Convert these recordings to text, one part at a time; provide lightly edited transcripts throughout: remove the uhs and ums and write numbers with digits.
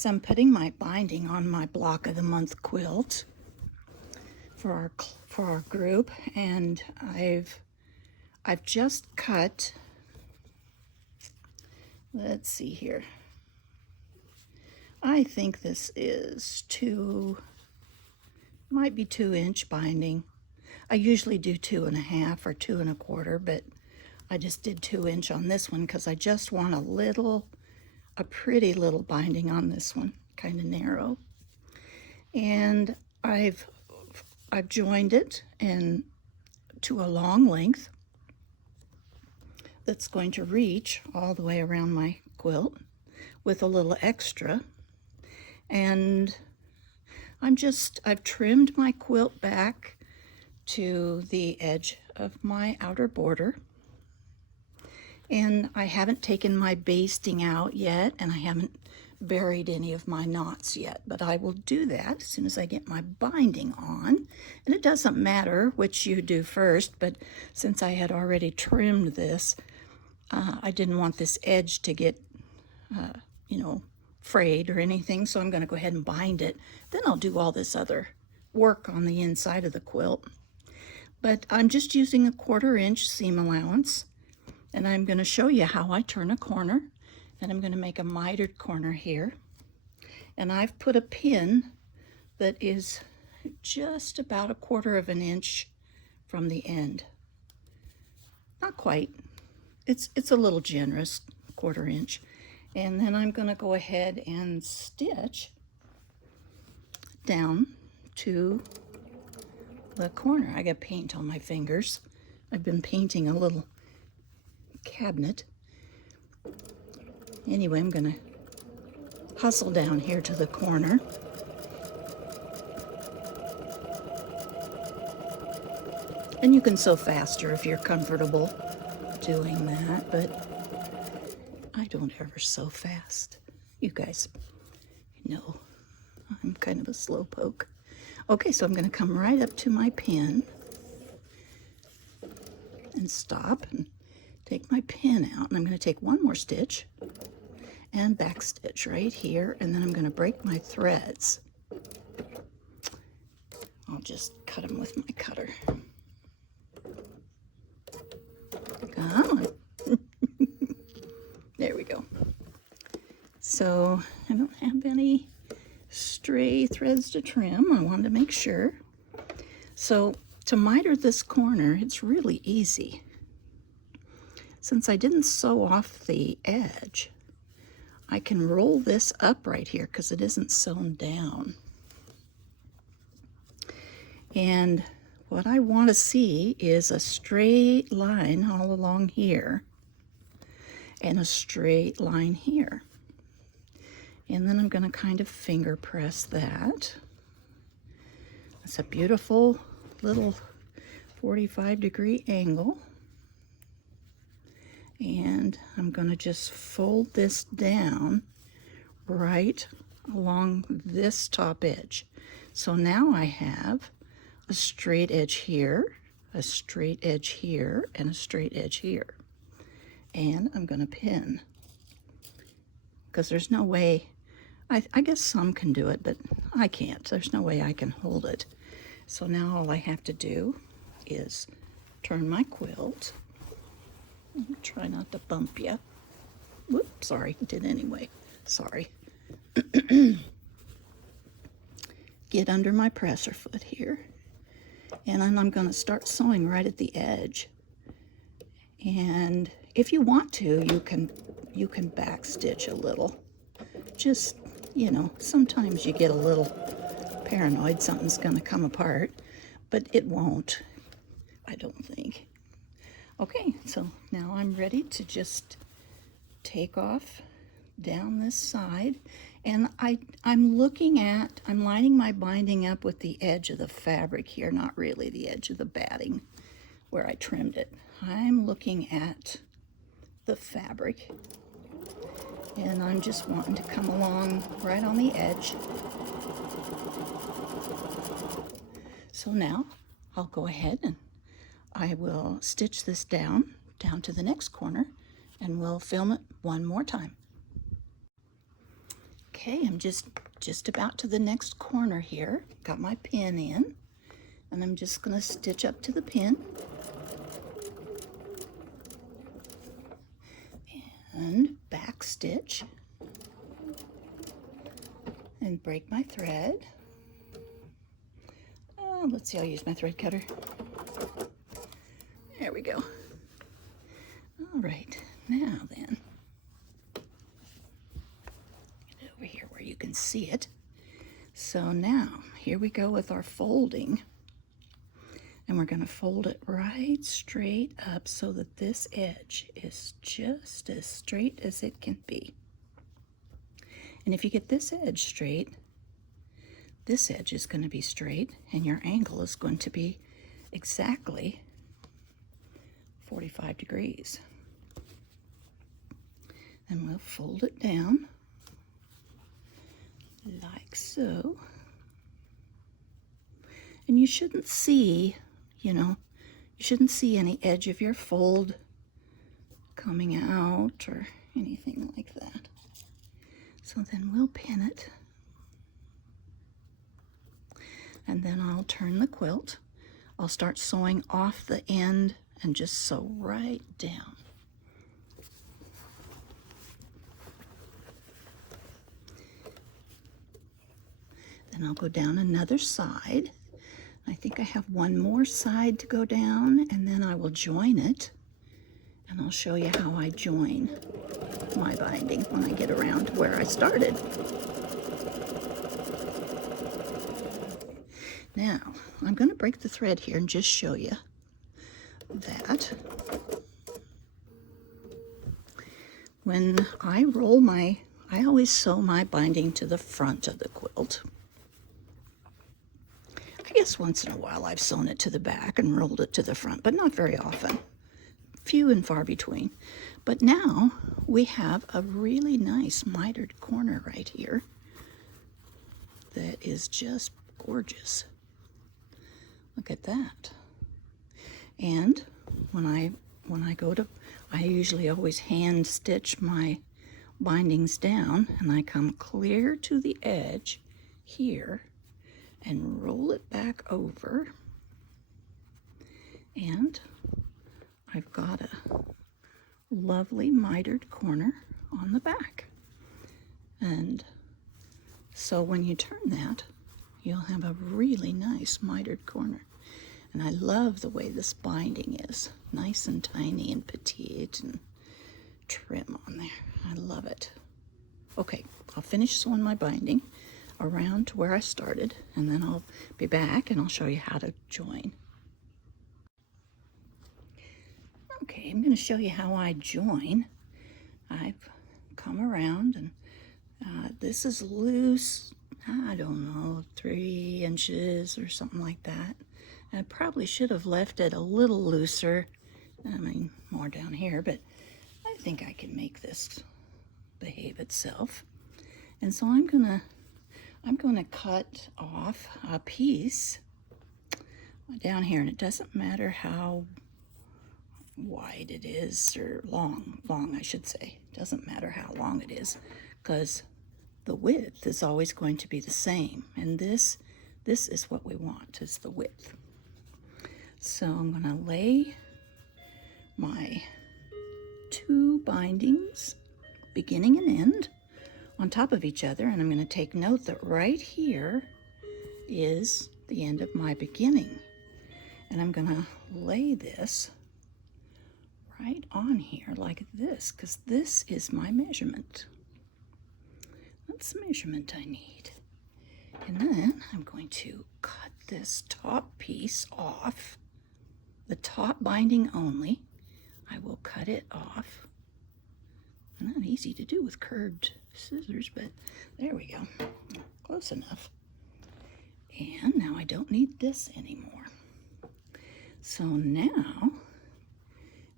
So I'm putting my binding on my block of the month quilt for our group, and I've just cut, let's see here, I think this is might be 2-inch binding. I usually do 2.5 or 2 1/4, but I just did 2-inch on this one because I just want a pretty little binding on this one, kind of narrow. And I've joined it to a long length that's going to reach all the way around my quilt with a little extra. And I've trimmed my quilt back to the edge of my outer border. And I haven't taken my basting out yet, and I haven't buried any of my knots yet, but I will do that as soon as I get my binding on. And it doesn't matter which you do first, but since I had already trimmed this, I didn't want this edge to get, frayed or anything, so I'm going to go ahead and bind it. Then I'll do all this other work on the inside of the quilt. But I'm just using a 1/4-inch seam allowance, and I'm going to show you how I turn a corner. And I'm going to make a mitered corner here. And I've put a pin that is just about 1/4 of an inch from the end. Not quite. It's a little generous, 1/4 inch. And then I'm going to go ahead and stitch down to the corner. I got paint on my fingers. I've been painting a little cabinet. Anyway, I'm going to hustle down here to the corner. And you can sew faster if you're comfortable doing that, but I don't ever sew fast. You guys know I'm kind of a slowpoke. Okay, so I'm going to come right up to my pin and stop and take my pin out, and I'm going to take one more stitch and back stitch right here, and then I'm going to break my threads. I'll just cut them with my cutter. Come on. There we go. So I don't have any stray threads to trim. I wanted to make sure. So to miter this corner, it's really easy. Since I didn't sew off the edge, I can roll this up right here because it isn't sewn down. And what I want to see is a straight line all along here and a straight line here. And then I'm going to kind of finger press that. It's a beautiful little 45-degree angle. And I'm going to just fold this down right along this top edge. So now I have a straight edge here, a straight edge here, and a straight edge here. And I'm going to pin, because there's no way, I guess some can do it, but I can't. There's no way I can hold it. So now all I have to do is turn my quilt. Try not to bump you. Whoops, sorry, did anyway. Sorry. Get under my presser foot here. And then I'm going to start sewing right at the edge. And if you want to, you can back stitch a little. Just, sometimes you get a little paranoid something's going to come apart, but it won't, I don't think. Okay, so now I'm ready to just take off down this side, and I'm lining my binding up with the edge of the fabric here, not really the edge of the batting where I trimmed it. I'm looking at the fabric, and I'm just wanting to come along right on the edge. So now I'll go ahead and I will stitch this down to the next corner, and we'll film it one more time. Okay, I'm just about to the next corner here. Got my pin in, and I'm just going to stitch up to the pin. And back stitch. And break my thread. Let's see, I'll use my thread cutter. There we go. All right, now then, get over here where you can see it. So now, here we go with our folding. And we're going to fold it right straight up so that this edge is just as straight as it can be. And if you get this edge straight, this edge is going to be straight, and your angle is going to be exactly 45 degrees. And we'll fold it down like so. And you shouldn't see, you shouldn't see any edge of your fold coming out or anything like that. So then we'll pin it. And then I'll turn the quilt. I'll start sewing off the end and just sew right down. Then I'll go down another side. I think I have one more side to go down, and then I will join it. And I'll show you how I join my binding when I get around to where I started. Now, I'm going to break the thread here and just show you that when I roll I always sew my binding to the front of the quilt. I guess once in a while I've sewn it to the back and rolled it to the front, but not very often. Few and far between. But now we have a really nice mitered corner right here that is just gorgeous. Look at that. And when I go to, I usually always hand stitch my bindings down, and I come clear to the edge here and roll it back over, and I've got a lovely mitered corner on the back. And so when you turn that, you'll have a really nice mitered corner. And I love the way this binding is. Nice and tiny and petite and trim on there. I love it. Okay, I'll finish sewing my binding around to where I started, and then I'll be back and I'll show you how to join. Okay, I'm going to show you how I join. I've come around, and this is loose, I don't know, 3 inches or something like that. I probably should have left it a little looser, I mean more down here, but I think I can make this behave itself. And so I'm gonna cut off a piece down here, and it doesn't matter how wide it is, or long I should say. It doesn't matter how long it is, because the width is always going to be the same, and this is what we want, is the width. So I'm going to lay my 2 bindings, beginning and end, on top of each other, and I'm going to take note that right here is the end of my beginning, and I'm going to lay this right on here like this, because this is my measurement. That's the measurement I need. And then I'm going to cut this top piece off, the top binding only. I will cut it off. Not easy to do with curved scissors, but there we go. Close enough. And now I don't need this anymore. So now,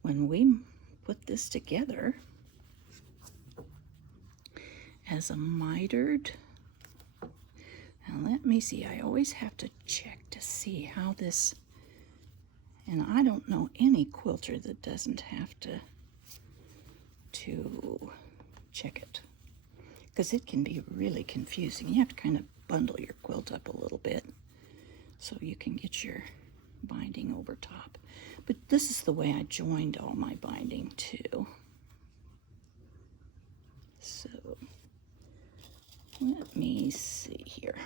when we put this together as a mitered, now let me see, I always have to check to see how this, and I don't know any quilter that doesn't have to check it, because it can be really confusing. You have to kind of bundle your quilt up a little bit so you can get your binding over top. But this is the way I joined all my binding too. So let me see here.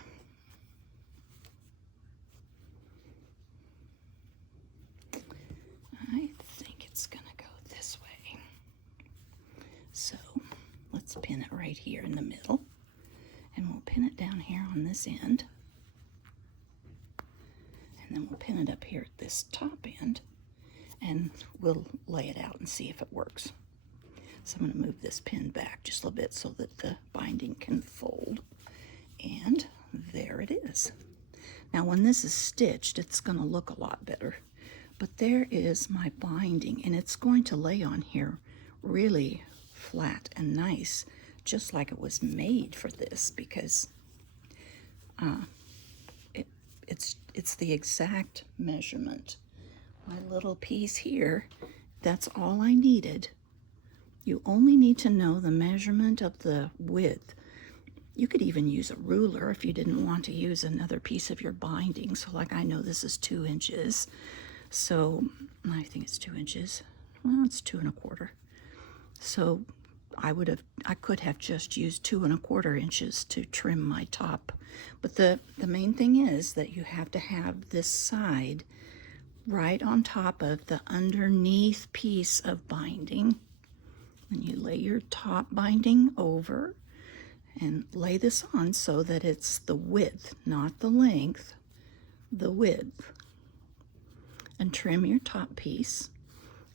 I think it's gonna go this way. So let's pin it right here in the middle, and we'll pin it down here on this end, and then we'll pin it up here at this top end, and we'll lay it out and see if it works. So I'm going to move this pin back just a little bit so that the binding can fold, and there it is. Now when this is stitched, it's going to look a lot better, but there is my binding, and it's going to lay on here really flat and nice, just like it was made for this, because it's the exact measurement. My little piece here, that's all I needed. You only need to know the measurement of the width. You could even use a ruler if you didn't want to use another piece of your binding. So like I know this is 2 inches. So I think it's 2 inches. Well, it's 2 1/4. So I could have just used 2 1/4 inches to trim my top. But the main thing is that you have to have this side right on top of the underneath piece of binding. And you lay your top binding over and lay this on so that it's the width, not the length, the width. And trim your top piece,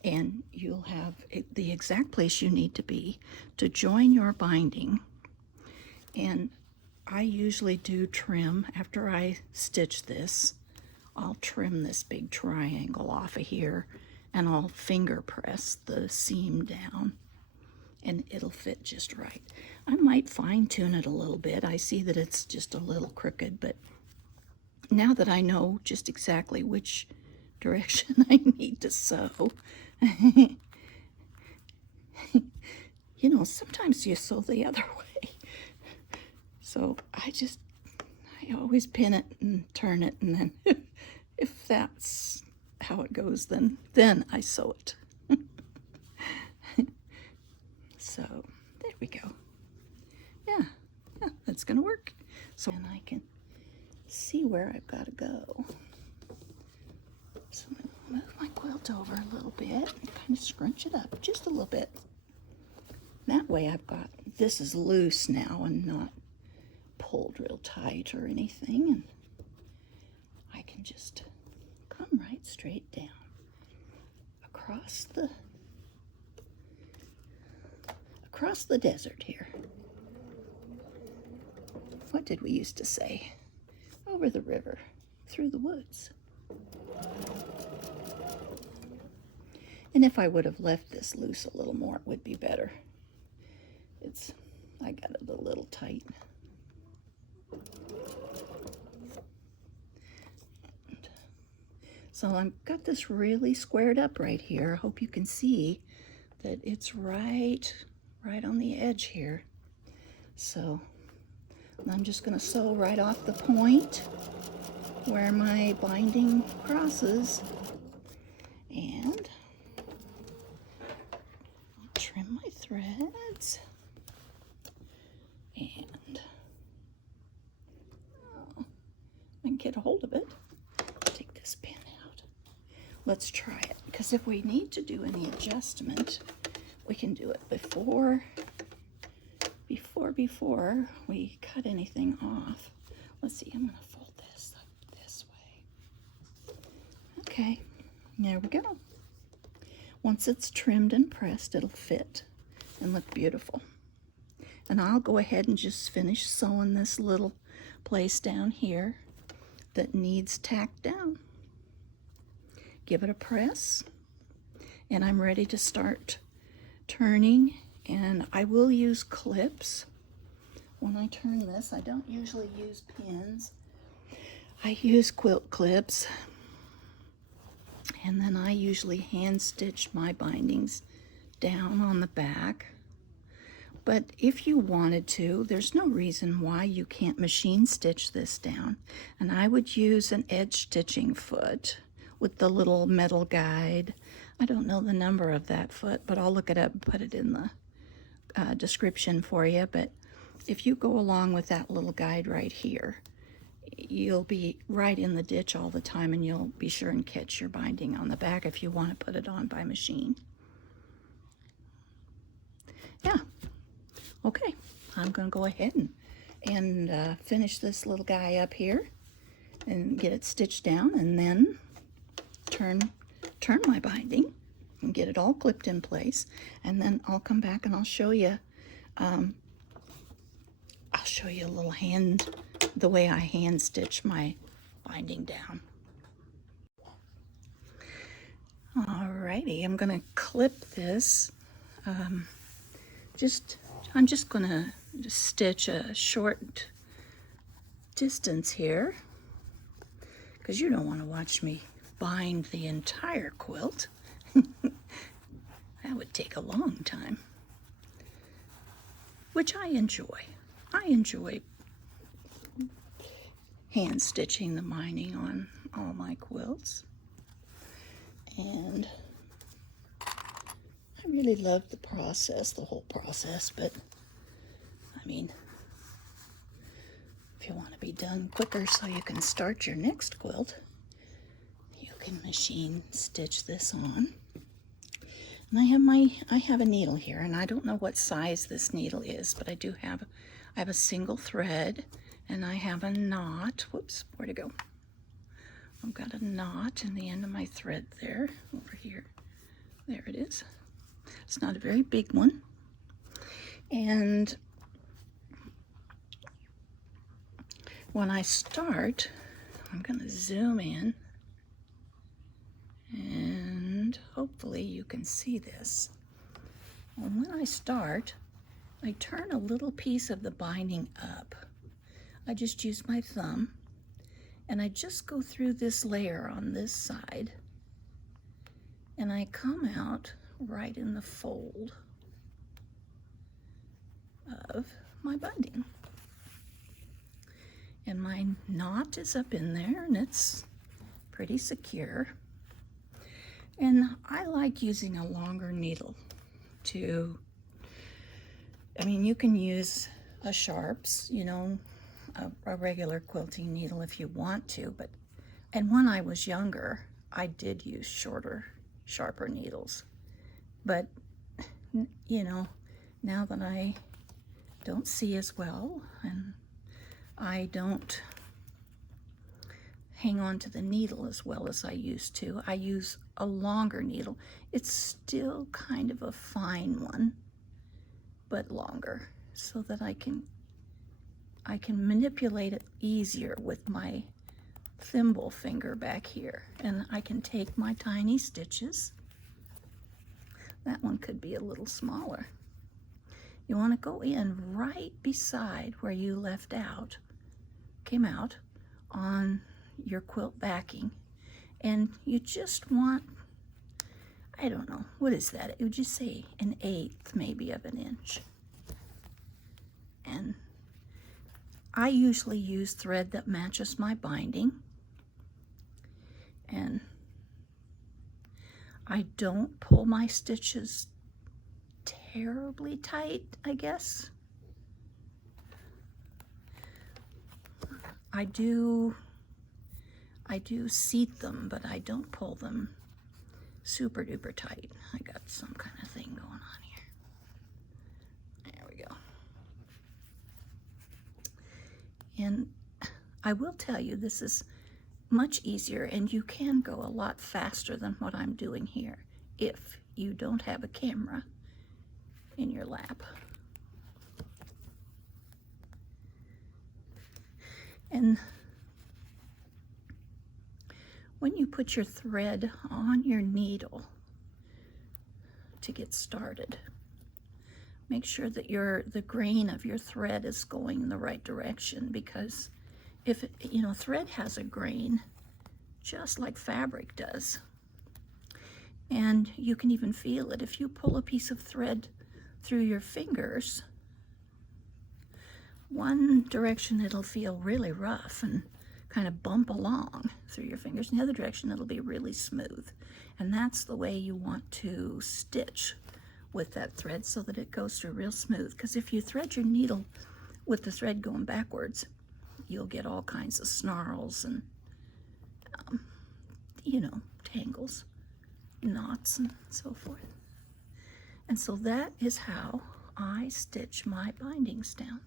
and you'll have the exact place you need to be to join your binding. And I usually do trim after I stitch this. I'll trim this big triangle off of here, and I'll finger press the seam down, and it'll fit just right. I might fine tune it a little bit. I see that it's just a little crooked, but now that I know just exactly which direction I need to sew, you know, sometimes you sew the other way. So I always pin it and turn it, and then if that's how it goes, then I sew it. So there we go. Yeah, that's gonna work. So and I can see where I've got to go. So I'm gonna move my quilt over a little bit and kind of scrunch it up just a little bit. That way I've got, this is loose now and not pulled real tight or anything, and I can just come right straight down across the desert here. What did we used to say? Over the river, through the woods. And if I would have left this loose a little more, it would be better. I got it a little tight. So I've got this really squared up right here. I hope you can see that it's right on the edge here. So I'm just going to sew right off the point where my binding crosses, and I'll trim my threads, and I can get a hold of it. Take this pin out. Let's try it, because if we need to do any adjustment, we can do it before we cut anything off. Let's see, I'm going to fold this up this way. Okay, there we go. Once it's trimmed and pressed, it'll fit and look beautiful. And I'll go ahead and just finish sewing this little place down here that needs tacked down. Give it a press, and I'm ready to start turning. And I will use clips when I turn this. I don't usually use pins. I use quilt clips, and then I usually hand stitch my bindings down on the back But if you wanted to, there's no reason why you can't machine stitch this down. And I would use an edge stitching foot with the little metal guide. I don't know the number of that foot, but I'll look it up and put it in the description for you. But if you go along with that little guide right here, you'll be right in the ditch all the time, and you'll be sure and catch your binding on the back if you want to put it on by machine. Yeah. Okay, I'm going to go ahead and finish this little guy up here and get it stitched down, and then turn my binding and get it all clipped in place, and then I'll come back and I'll show you a little the way I hand stitch my binding down. Alrighty, I'm going to clip this. I'm just going to stitch a short distance here, because you don't want to watch me bind the entire quilt. That would take a long time, which I enjoy. I enjoy hand stitching the binding on all my quilts, and I really love the process, the whole process. But I mean, if you want to be done quicker so you can start your next quilt, you can machine stitch this on. And I have a needle here, and I don't know what size this needle is, but I have a single thread, and I have a knot. Whoops, where'd it go? I've got a knot in the end of my thread there, over here. There it is. It's not a very big one. And when I start, I'm going to zoom in, and hopefully you can see this. And when I start, I turn a little piece of the binding up. I just use my thumb, and I just go through this layer on this side, and I come out right in the fold of my binding. And my knot is up in there, and it's pretty secure. And I like using a longer needle to, I mean, you can use a sharps, you know, a regular quilting needle if you want to, but, and when I was younger, I did use shorter, sharper needles. But, you know, now that I don't see as well, and I don't hang on to the needle as well as I used to, I use a longer needle. It's still kind of a fine one, but longer, so that I can manipulate it easier with my thimble finger back here, and I can take my tiny stitches. That one could be a little smaller. You want to go in right beside where you left out, came out on your quilt backing, and you just want, I don't know, what is that? It would just say 1/8 maybe of an inch. And I usually use thread that matches my binding, and I don't pull my stitches terribly tight, I guess. I do seat them, but I don't pull them super duper tight. I got some kind of thing going on here. There we go. And I will tell you, this is much easier, and you can go a lot faster than what I'm doing here if you don't have a camera in your lap. And when you put your thread on your needle to get started, make sure that the grain of your thread is going in the right direction, because if thread has a grain just like fabric does, and you can even feel it. If you pull a piece of thread through your fingers, one direction it'll feel really rough and kind of bump along through your fingers, and the other direction it'll be really smooth. And that's the way you want to stitch with that thread, so that it goes through real smooth. Because if you thread your needle with the thread going backwards, you'll get all kinds of snarls and tangles, knots, and so forth. And so that is how I stitch my bindings down.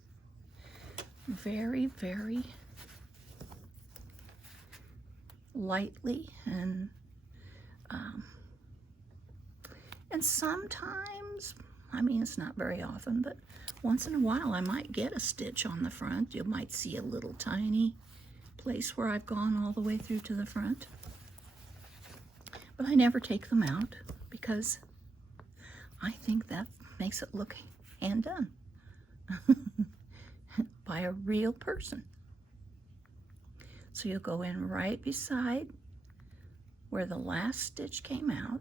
Very, very lightly, and sometimes, I mean, it's not very often, but once in a while I might get a stitch on the front. You might see a little tiny place where I've gone all the way through to the front. But I never take them out, because I think that makes it look hand done by a real person. So you'll go in right beside where the last stitch came out,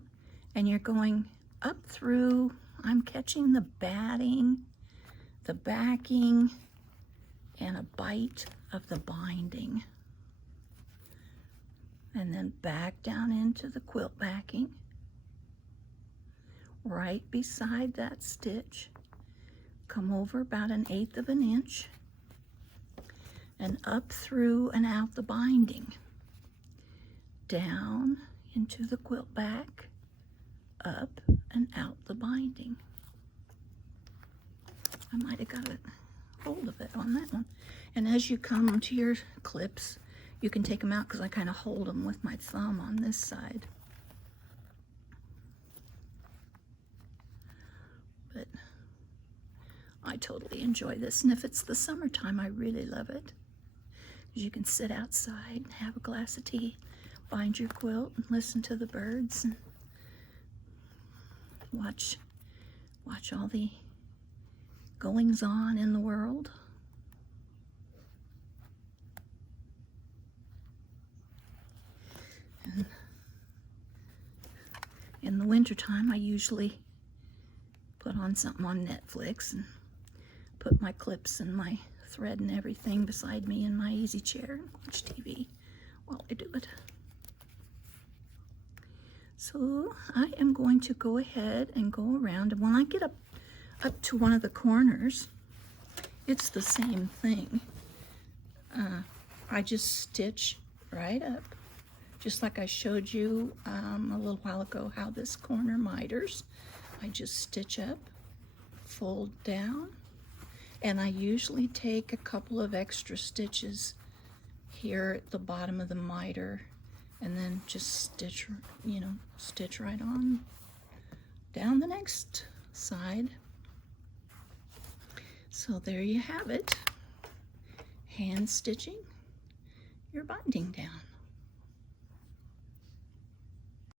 and you're going up through. I'm catching the batting, the backing, and a bite of the binding. And then back down into the quilt backing, right beside that stitch. Come over about 1/8 of an inch, and up through and out the binding, down into the quilt back, up and out the binding. I might have got a hold of it on that one. And as you come to your clips, you can take them out, because I kind of hold them with my thumb on this side. But I totally enjoy this, and if it's the summertime, I really love it. Because you can sit outside and have a glass of tea, bind your quilt, and listen to the birds, and watch all the goings on in the world. And in the wintertime, I usually put on something on Netflix and put my clips and my thread and everything beside me in my easy chair and watch TV while I do it. So I am going to go ahead and go around, and when I get up to one of the corners, it's the same thing. I just stitch right up, just like I showed you a little while ago how this corner miters. I just stitch up, fold down, and I usually take a couple of extra stitches here at the bottom of the miter, and then just stitch, stitch right on down the next side. So there you have it, hand stitching your binding down.